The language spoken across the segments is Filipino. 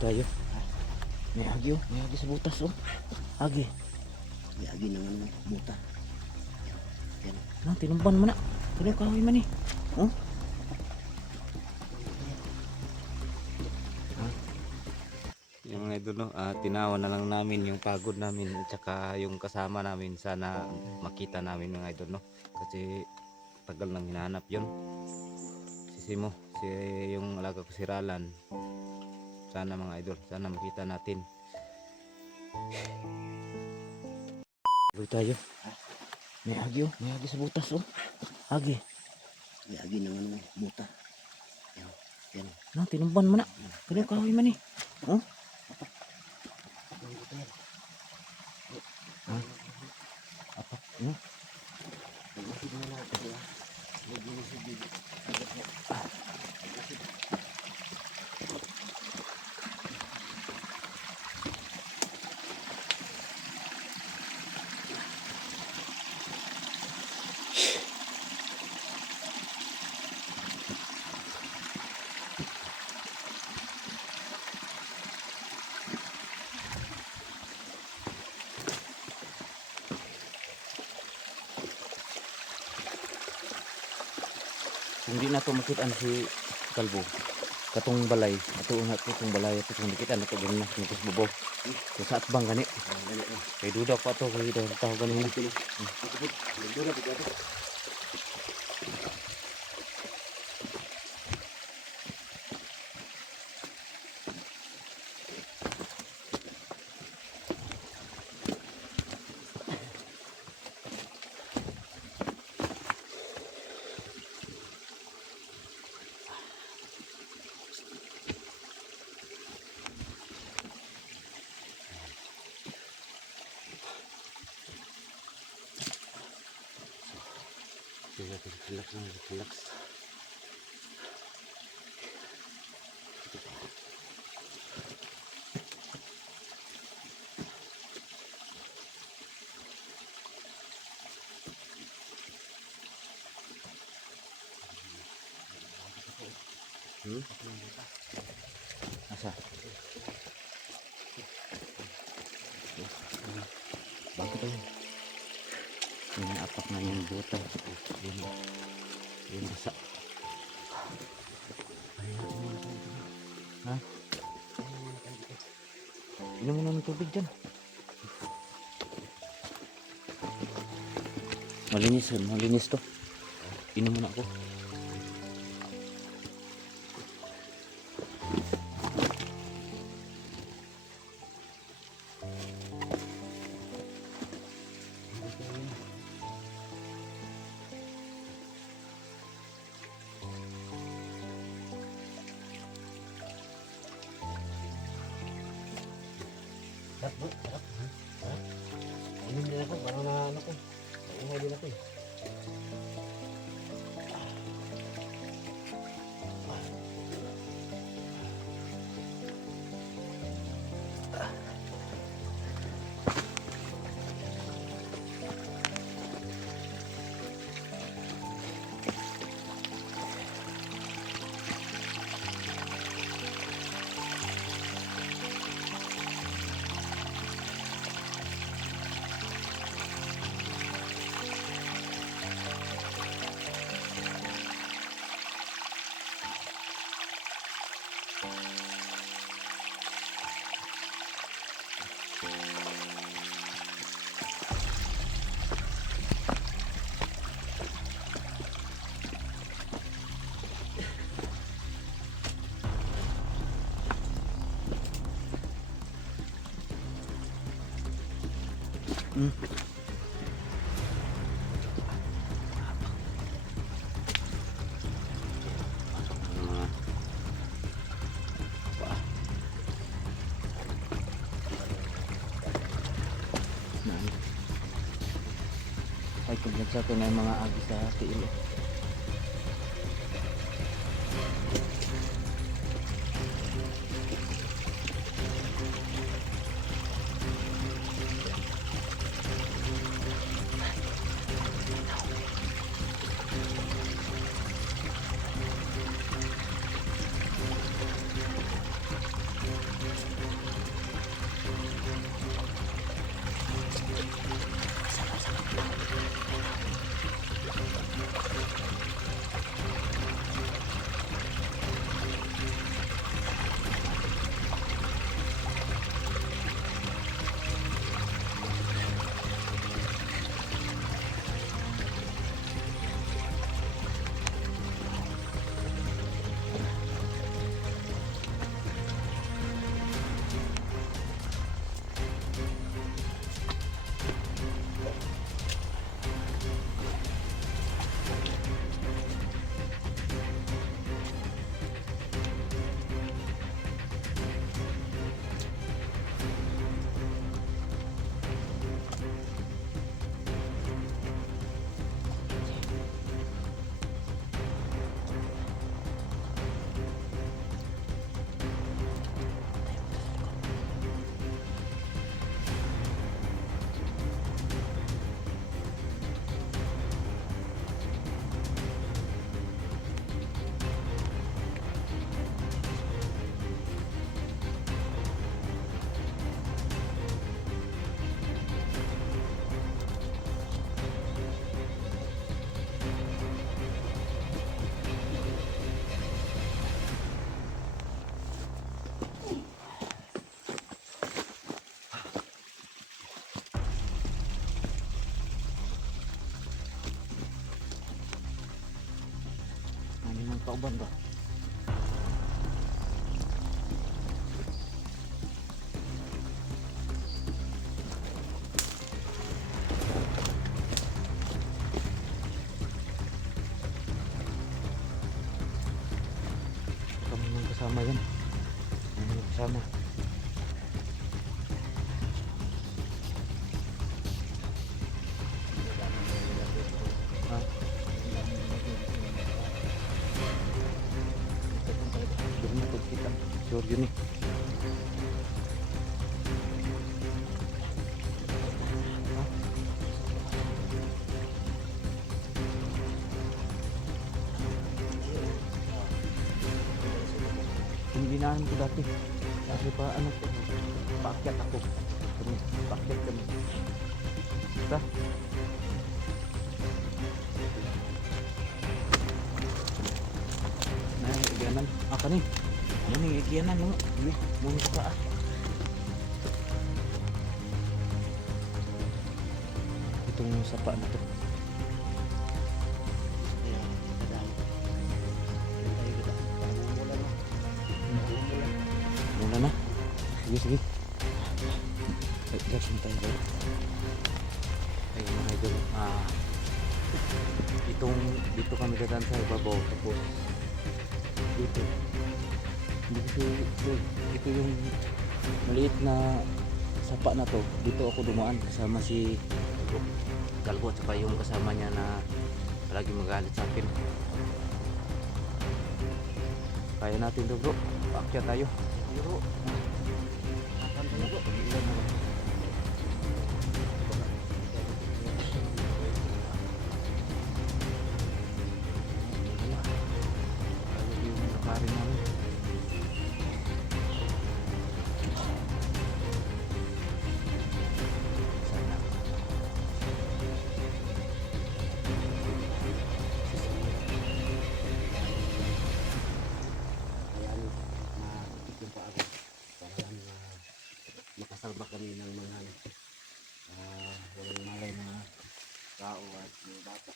tayo. May agi oh. May agi sa butas oh. Agi. Yagi ng ano, buta. Yan. Na, tinumban mo na. Kaya kahoy man eh. Oh. Yung mga idol, no, ah, tinawa na lang namin yung pagod namin at saka yung kasama namin sana makita namin mga idol no kasi tagal nang hinahanap yun si Simo si yung alaga ko si Ralan sana mga idol sana makita natin Uy tayo may agi oh may agi sa butas oh agi Yagi ng ano, buta. Yan. Yan. na tinumban mo na kaya kahoy man eh oh apak no hindi na to makita si kalbo. Katong balay. Ato nga to tong balay. Ato tong nakita na to ganun na. Tus bubo. So sa atbang gani. Kay duda pa to kay daw tao gani. Na relax lang relax Hmm? Asa? Bakit daw? Yung apak na yung buta. Yun. Yun basa. Ha? Inom mo na ng tubig dyan. Malinis. Malinis to. Inom mo na ako. Sarap sarap. Sarap. Inom din ako, parang na ano ko. Naingay din ako eh. Ay, kung sa ko na yung mga agi sa tiil. Eh. Kita. Sure Ano yung igyanan mo? Ini, mga ka ah. Itong sapa na to. Wala na. Na. Sige, sige. Ay, gas mo tayo. Ay, mga idol. Ah, itong, dito kami dadaan sa ibabaw. Tapos, dito. Hindi kasi, ito, ito yung maliit na sapa na to. Dito ako dumaan kasama si Galgo at saka yung kasama niya na lagi magalit sa akin. Kaya natin to bro. Paakyat tayo. Bro. Akan tayo bro. Makasalba kami ng mga ah, walang malay na tao at mga bata.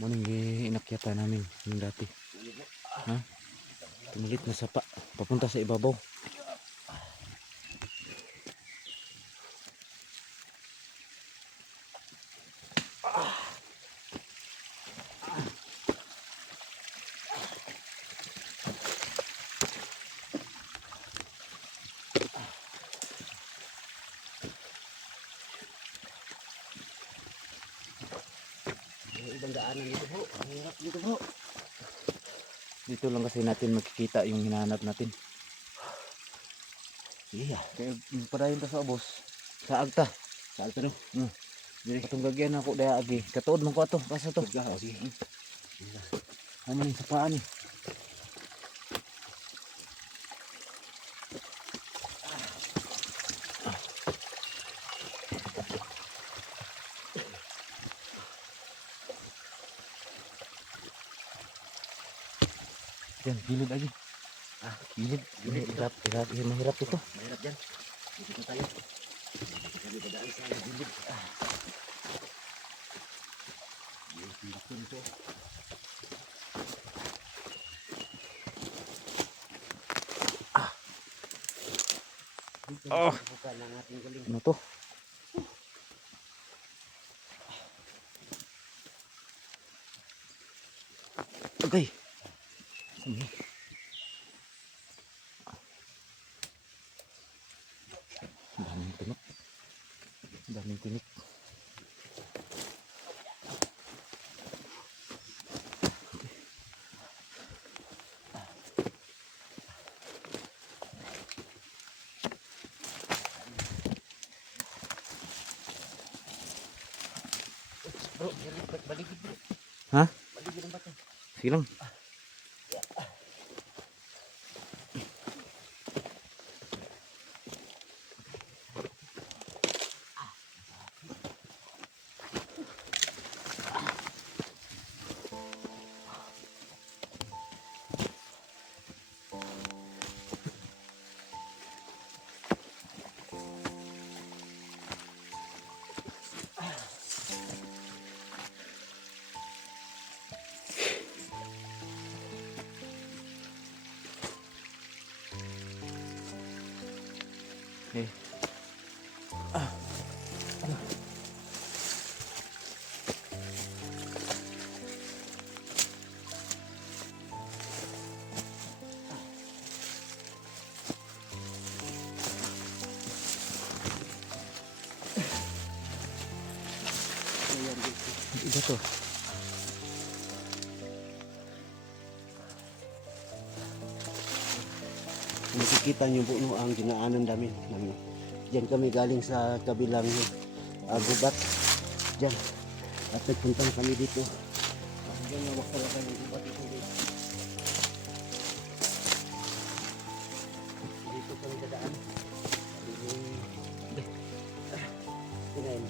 Muning inakyata namin yung dati. Ha? Tumilit na sapa. Papunta sa ibabaw. Ibang daanan dito bro. Ang hirap dito bro. Dito lang kasi natin makikita yung hinahanap natin. Iya, kaya padayon ta sa abos. Sa agta. Sa alta no? Hmm. Katong gagyan ako daya agi. Katuod man ko ato. Kasa to. Sige, sige. Ano man sa paa Yan, gilid lagi. Ah, Gilid. Gilid. Hirap, hirap, hirap, mahirap ito. mahirap dyan. Dito tayo. Dito kami dadaan sa gilid. Ah. Yung bakto nito. Dito Oh. Ano to? Sige lang. Okay. Nakikita niyo po no, ang dinaanan namin. namin. Diyan kami galing sa kabilang uh, gubat. Diyan. At nagpunta na kami dito. Diyan na talaga ng gubat ito. Dito, dito kami dadaan. Kinain.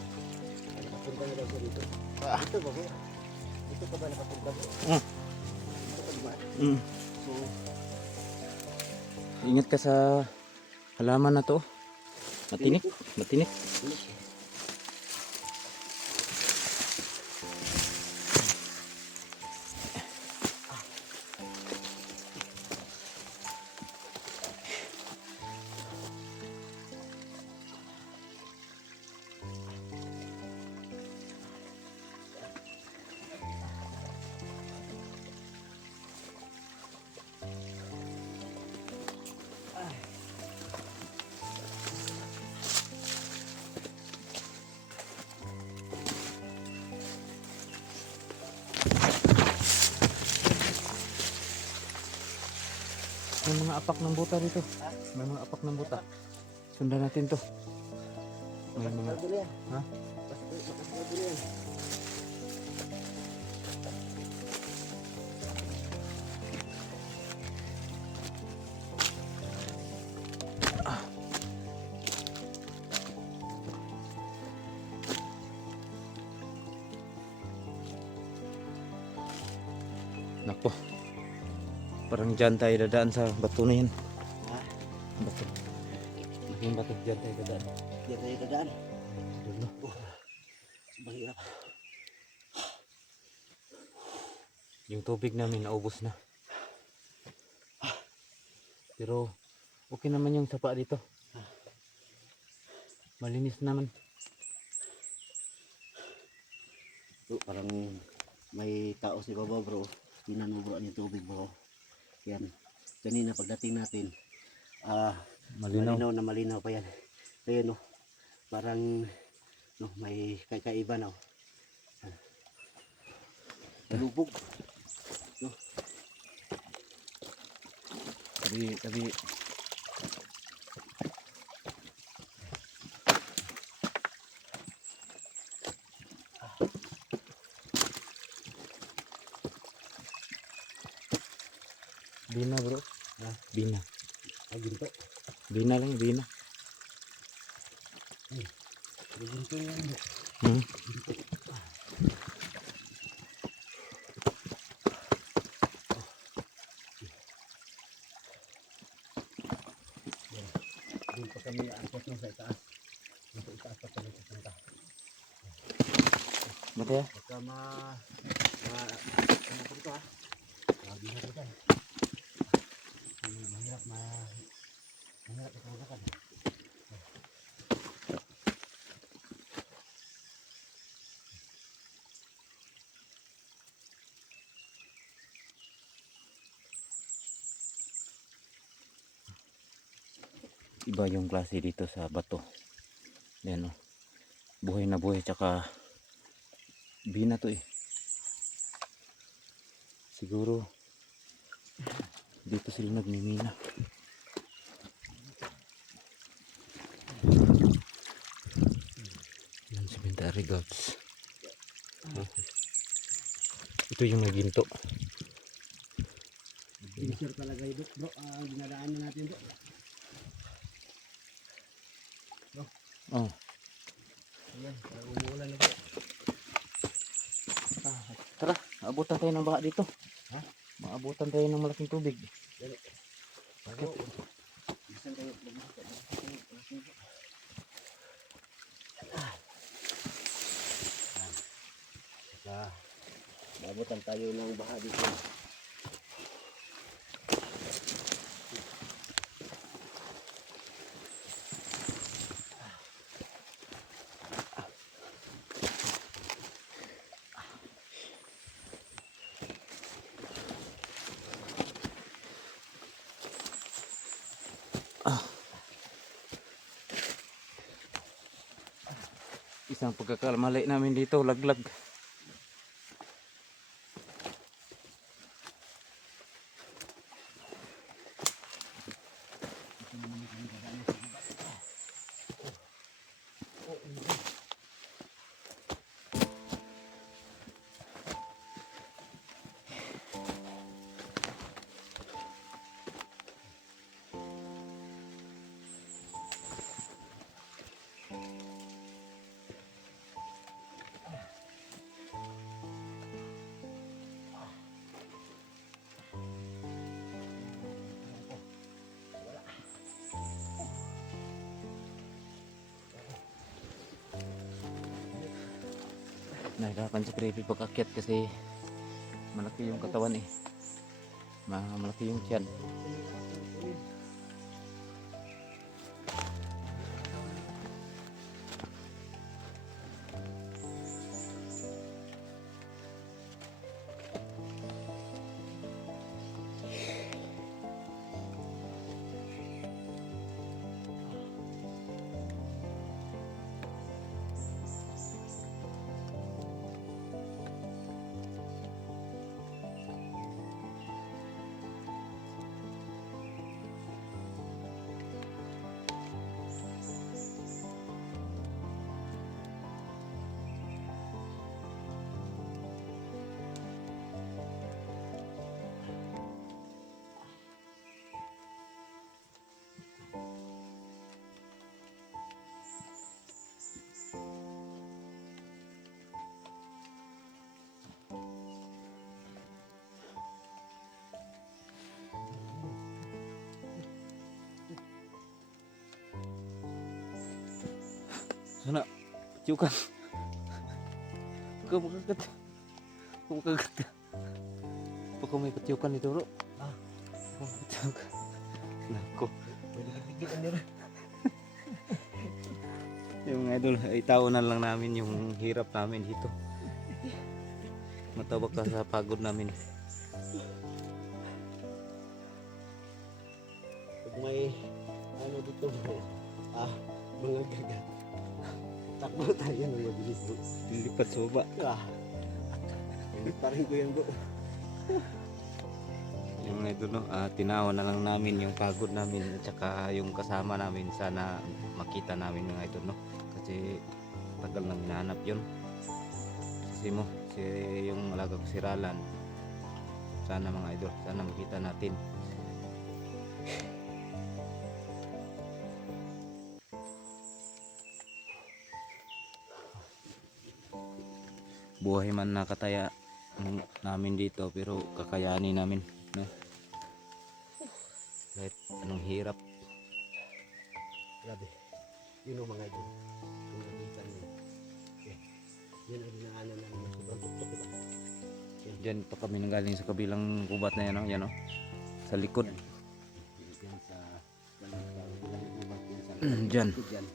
Nakapunta na daw dito. Dito ba kuya? Dito ka ba nakapunta po? Ah. Dito ka ba? Mm. So, Ingat ka sa halaman na to. Matinik. Matinik. May mga apak ng buta dito. May mga apak ng buta. Sundan natin to. May mga... Ha? Parang dyan tayo dadaan sa bato na yan. Ha? Bato. Yung bato dyan tayo dadaan. Diyan tayo dadaan. Dulo. Oh, mahirap. Yung tubig namin naubos na. Pero okay naman yung sapa dito. Malinis naman. So, parang may tao si Baba bro. Tinan mo bro ang tubig bro. Yan. Kanina pagdating natin, ah, Malinaw. malinaw na malinaw pa yan. Kaya no, parang no, may kakaiba no. Lubog. No. Sabi, sabi, Bina bro. Ha? Bina. ay ginto. Bina lang, bina. Ay ginto yan. bro. Hmm? Doon pa kami aakot no sa itaas. Nasa itaas pa kami pupunta. Mati ya? Baka ma... ma... ano po ito ha? Lagi na ito tayo. Hmm, Mahirap ma... Mahirap ito maglakad. Iba yung klase dito sa bato. Yan o. Buhay na buhay tsaka bina to eh. Siguro dito sila nagmimina. Yan cemetery gods. Ito yung naginto. Finisher talaga ito bro. Ah, dinadaan na natin ito. Oh, Ayan, umuulan na bro. Ah, tara, abutan tayo ng baha dito. Ha? Maabutan tayo ng malaking tubig. Bro, Bisan kayo. Ah, Mabutan tayo ng baha dito. Isang pagkakamali namin dito, laglag. Nahirapan si Creepy pagkakyat kasi malaki yung katawan eh. Ma- malaki yung tiyan. Sana, tiukan. Kau makagat. Kau makagat. Baka may patiukan ito, bro. Ah. Baka may patiukan. Nako. Yung idol, itawanan lang namin yung hirap namin dito. Matawag ka sa pagod namin. Pag may ano dito ah, mga gagat. Takbo tayo ng mabilis bro. Lilipat suba. Ah, pa rin ko yan bro. Yung idol, no, ah, tinawa na lang namin yung pagod namin at saka yung kasama namin. Sana makita namin yung idol, no? Kasi tagal nang hinahanap yun. Kasi mo, si yung alaga ko si Ralan. Sana mga idol, sana makita natin. Buhay man nakataya ng- namin dito pero kakayanin namin no kahit anong hirap Grabe. Yun ang mga idol. Kung nakita nyo. Okay. Yan ang dinaanan namin na sobrang tuktok ito. Diyan pa kami nanggaling sa kabilang gubat na yan, no? yan no? sa likod. Yan sa walang sa walang ubat yan sa likod yan.